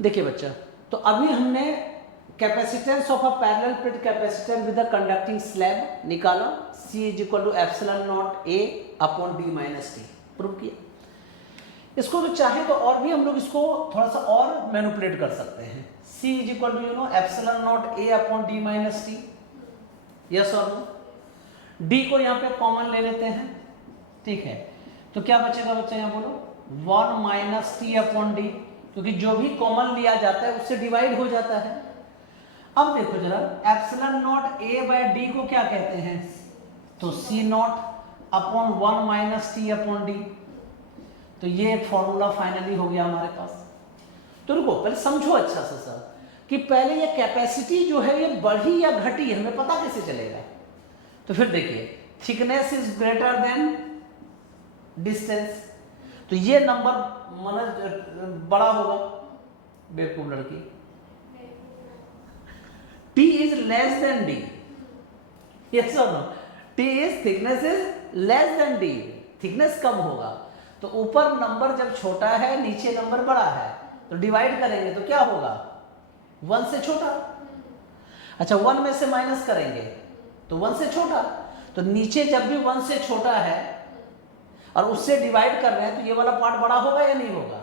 देखिए बच्चा, तो अभी हमने capacitance of a parallel plate capacitor with a conducting slab निकाला, C is equal to epsilon naught A upon D minus T, prove किया। इसको तो चाहे तो और भी हम लोग इसको थोड़ा सा और मैनिपुलेट कर सकते हैं। C is equal to epsilon naught A upon D minus T, yes और नो। D को यहाँ पे कॉमन ले लेते हैं, ठीक है, तो क्या बचेगा बच्चा, यहाँ बोलो 1 माइनस टी अपॉन डी, क्योंकि जो भी कॉमन लिया जाता है उससे डिवाइड हो जाता है। अब देखो जरा, epsilon naught a by d को क्या कहते हैं, तो c naught upon 1 minus t upon d. तो ये एक फॉर्मूला फाइनली हो गया हमारे पास। तो रुको पहले समझो अच्छा सा सर, कि पहले ये कैपेसिटी जो है ये बढ़ी या घटी, हमें पता कैसे चलेगा। तो फिर देखिए, thickness is greater than distance, तो ये नंबर मतलब बड़ा होगा, बेवकूफ लड़की। T is less than D, yes और no, T is thickness is less than D, thickness कम होगा, तो ऊपर नंबर जब छोटा है नीचे नंबर बड़ा है, तो डिवाइड करेंगे तो क्या होगा, 1 से छोटा। अच्छा 1 में से माइनस करेंगे तो 1 से छोटा, तो नीचे जब भी 1 से छोटा है और उससे डिवाइड कर रहे हैं तो ये वाला पार्ट बड़ा होगा या नहीं होगा,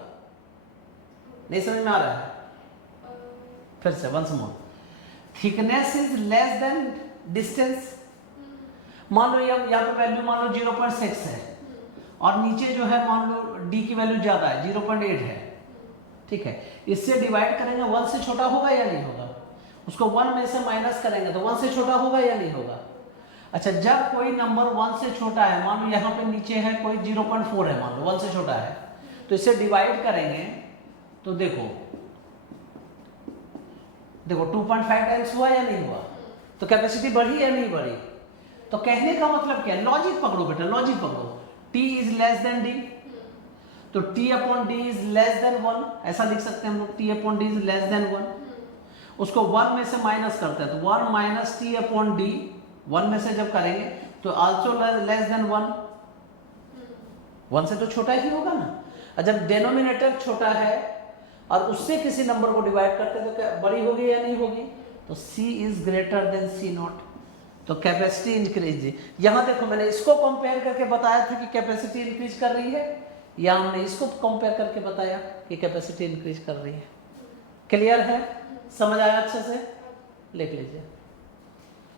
नहीं समझ में आ रहा है, फिर से once more, thickness is less than distance. मान लो यहाँ पे वैल्यू मान लो 0.6 है और नीचे जो है मान लो D की वैल्यू ज्यादा है 0.8 है, ठीक है, इससे डिवाइड करेंगे 1 से छोटा होगा या नहीं होगा, उसको 1 में से माइनस करेंगे तो 1 से छोटा होगा या नहीं होगा। अच्छा जब कोई नंबर 1 से छोटा है, मान लो यहाँ पे नीचे है कोई 0.4 है, मान लो 1 से छोटा है, तो इसे डिवाइड करेंगे तो देखो 2.5 टाइम्स हुआ या नहीं हुआ, तो कैपेसिटी बढ़ी या नहीं बढ़ी। तो कहने का मतलब क्या है, लॉजिक पकड़ो बेटा, लॉजिक पकड़ो, T is less than D, तो T upon D is less then 1, ऐसा लिख सकते हैं हम लोग, T upon D is less then 1, उसको 1 में से माइनस करते हैं तो 1 माइनस T अपॉन D, 1 में से जब करेंगे तो आल्सो लेस देन 1, 1 से तो छोटा ही होगा ना। और जब डिनोमिनेटर छोटा है और उससे किसी नंबर को डिवाइड करते हैं तो क्या बड़ी होगी या नहीं होगी, तो C is greater then C not, तो कैपेसिटी इंक्रीज। यहां देखो मैंने इसको कंपेयर करके बताया था कि कैपेसिटी इंक्रीज कर रही है, या हमने इसको कंपेयर करके बताया कि कैपेसिटी इंक्रीज कर रही है। क्लियर है, समझ आया अच्छे से, लिख लीजिए।